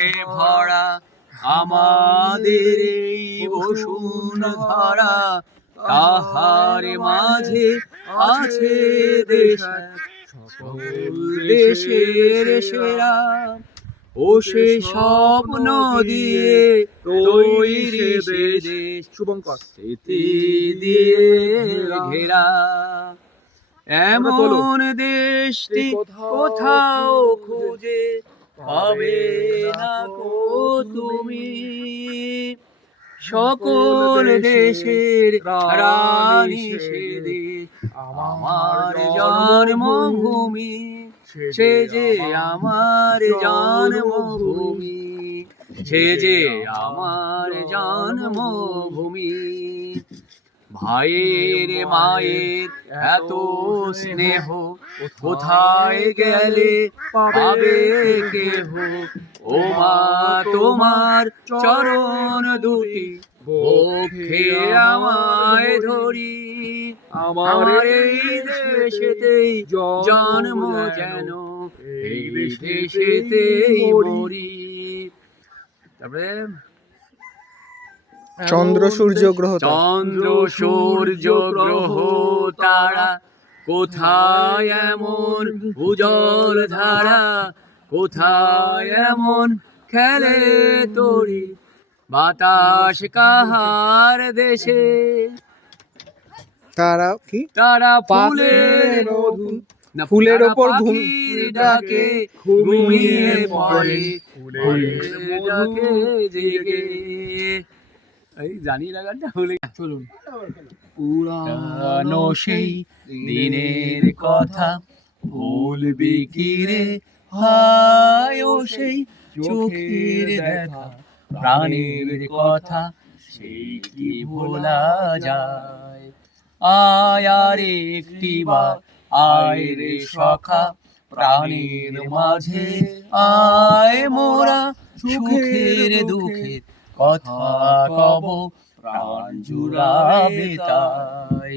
শিল্পে ভরা আমাদের এই বসুন্ধরা, তাহার মাঝে আছে দেশ সকল দেশের সেরা। ও সে স্বপ্ন দিয়ে তৈরি সে দেশ স্মৃতি দিয়ে ঘেরা। এমন দেশটি কোথাও খুঁজে পাবে না কো তুমি, সকল দেশের রানী সে দেশ আমার জন্মভূমি, সে যে আমার জন্মভূমি, সে যে আমার জন্মভূমি। ভাইয়ের মায়ের এত স্নেহ কোথায় গেলে পাবে কেহ, ও মা তোমার চরণ দুটি বক্ষে আমায় ধরি, আমার এই দেশেতেই জন্ম যেন এই দেশেতেই মরি। তারপরে চন্দ্র সূর্য গ্রহ, চন্দ্র সূর্য গ্রহ তারা কোথায় এমন উজ্জ্বল ধারা, কোথায় এমন খেলে তরি বাতাস কাহার দেশে। তারা কি তারা ফুলের ফুলের ওপর ডাকে ঘুমিয়ে পড়ে, ফুলের ডাকে জেগে। এই জানি না গানটা, ভুলে চলুন। পুরানো সেই দিনের কথা ভুলবি কি রে ভাই, ও সেই চোখের দেখা প্রাণের কথা সেই কি ভোলা যায়। আয় আর একটি বার আয় রে সখা প্রাণের মাঝে, আয় মোরা সুখের দুঃখের কথা কব প্রাণ জুড়াবে তাই।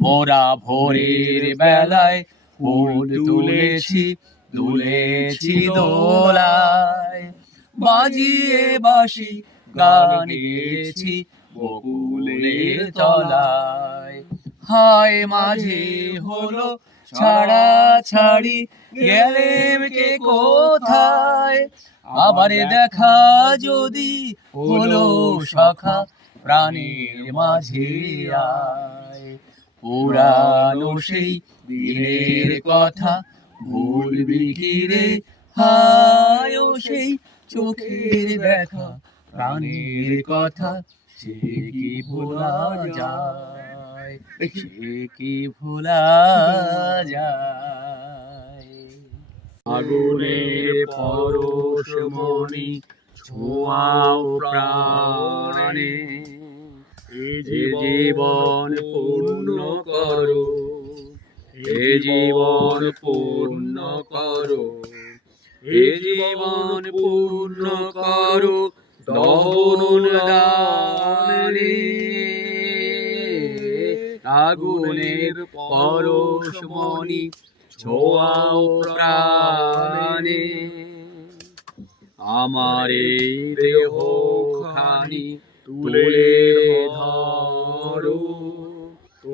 মোরা ভোরের বেলায় ফুল তুলেছি দুলেছি দোলায়, বাজিয়ে বাঁশি গান গেয়েছি বকুলের তলায়। হায় মাঝে হলো ছাড়া ছাড়ি গেলেম কে কোথায়, আবার দেখা যদি হলো সখা প্রাণের মাঝে আয়। পুরানো সেই দিনের কথা ভুলবি কি রে হায়, ও সেই চোখের দেখা প্রাণের কথা সে কি ভোলা যায়, সে কি ভোলা যায়। আগুনের পরশমণি ছোঁয়াও প্রাণে, এ জীবন পূর্ণ করো, এ জীবন পূর্ণ করো, এ জীবন পূর্ণ করো দহন দানে। আগুনের পরশমণি ছোঁয়াও প্রাণে, আমার এই দেহ খানি তুলে ধরো,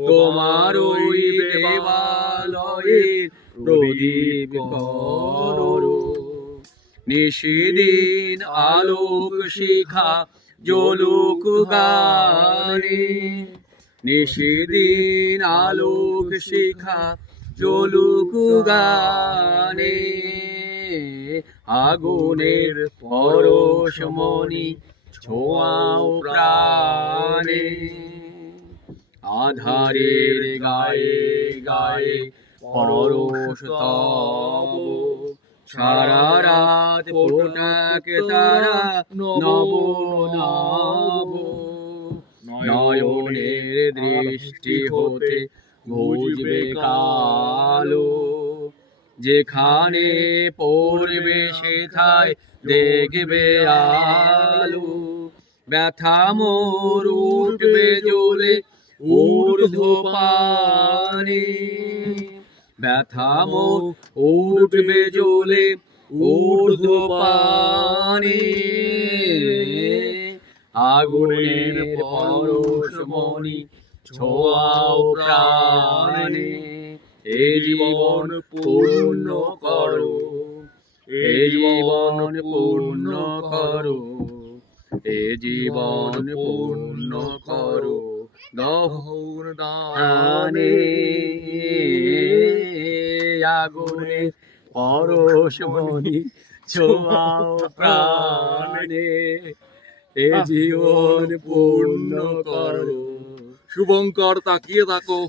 তোমার ওই দেবালয়ের প্রদীপ করো। নিশিদিন আলোক শিখা জ্বলুক গানে, নিশিদিন আলোক শিখা জ্বলুক গানে। আগুনের পরশমণি ছোঁয়াও প্রাণে, আধারের গায়ে গায়ে পরশ তব, সারা রাত ফোটাক তারা নব নব। নয়নের দৃষ্টি হতে ঘুচবে কালো, যেখানে পড়বে সেথায় দেখবে আলো। ব্যথা মোর উঠবে জ্বলে ঊর্ধ্বপানে, ব্যথা মোর উঠবে জ্বলে ঊর্ধ্বপানে আগুনের পরশমণি ছোঁয়াও প্রাণে, এ জীবন পূর্ণ করো, এ জীবন পূর্ণ করো, এ জীবন পূর্ণ করো গহন দানে। আগুনের পরশমণি ছোঁয়াও প্রাণে, এ জীবন পূর্ণ করো। শুভঙ্কর তাকিয়ে থাকো।